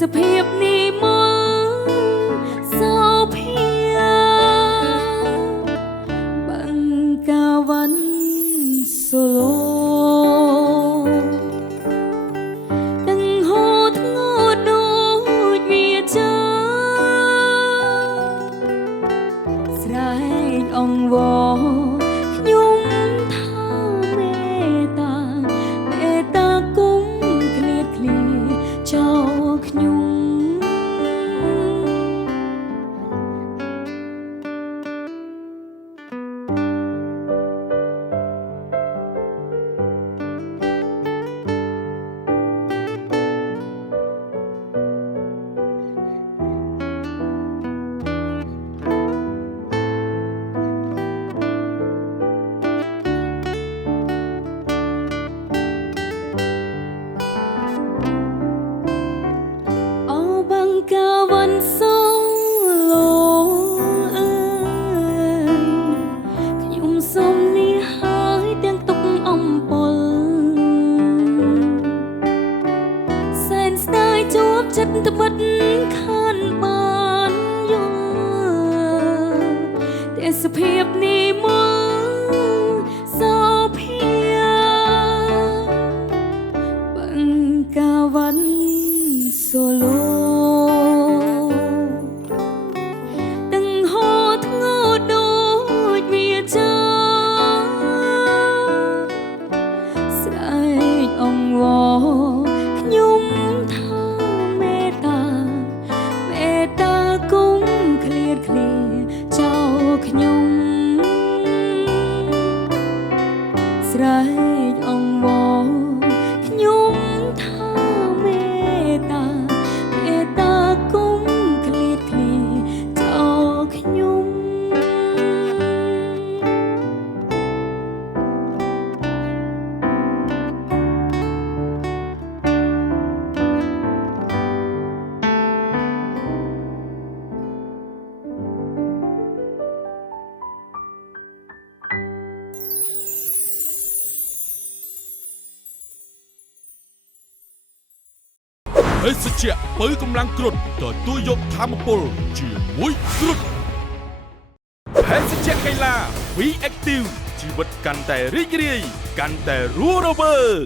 សភាពនេះមកសោភាបង្កាវ៉ាន់សូឡូដឹងហូតធ្ងន់ដូចវាចាស្រែកអង្វរខ្ញុំថាមេតាគុំឃ្លាតឃ្លាចោលខ្ញុំកាវ៉ាន់សូឡូអើយខ្ញុំសុំនេះហើយទាំងទុកអំពលសែនស្ដាយជាប់ចិត្តត្បិតខានបានយល់តែសភាពនេះមកសោភាបង្កាវ៉ាន់សូឡូខ្ញុំថាមេតាគុំឃ្លាតឃ្លាចោលខ្ញុំស្រែកអង្វរខ្ញុំថាមេតាគុំឃ្លាតឃ្លាចោលខ្ញុំភេសជ្ជៈបើកម្លាំងគ្រុឌទទួលយកធម៌ពលជាមួយគ្រុឌភេសជ្ជៈកីឡា V Active ជីវិតកាន់តែរីករាយកាន់តែរស់រវើក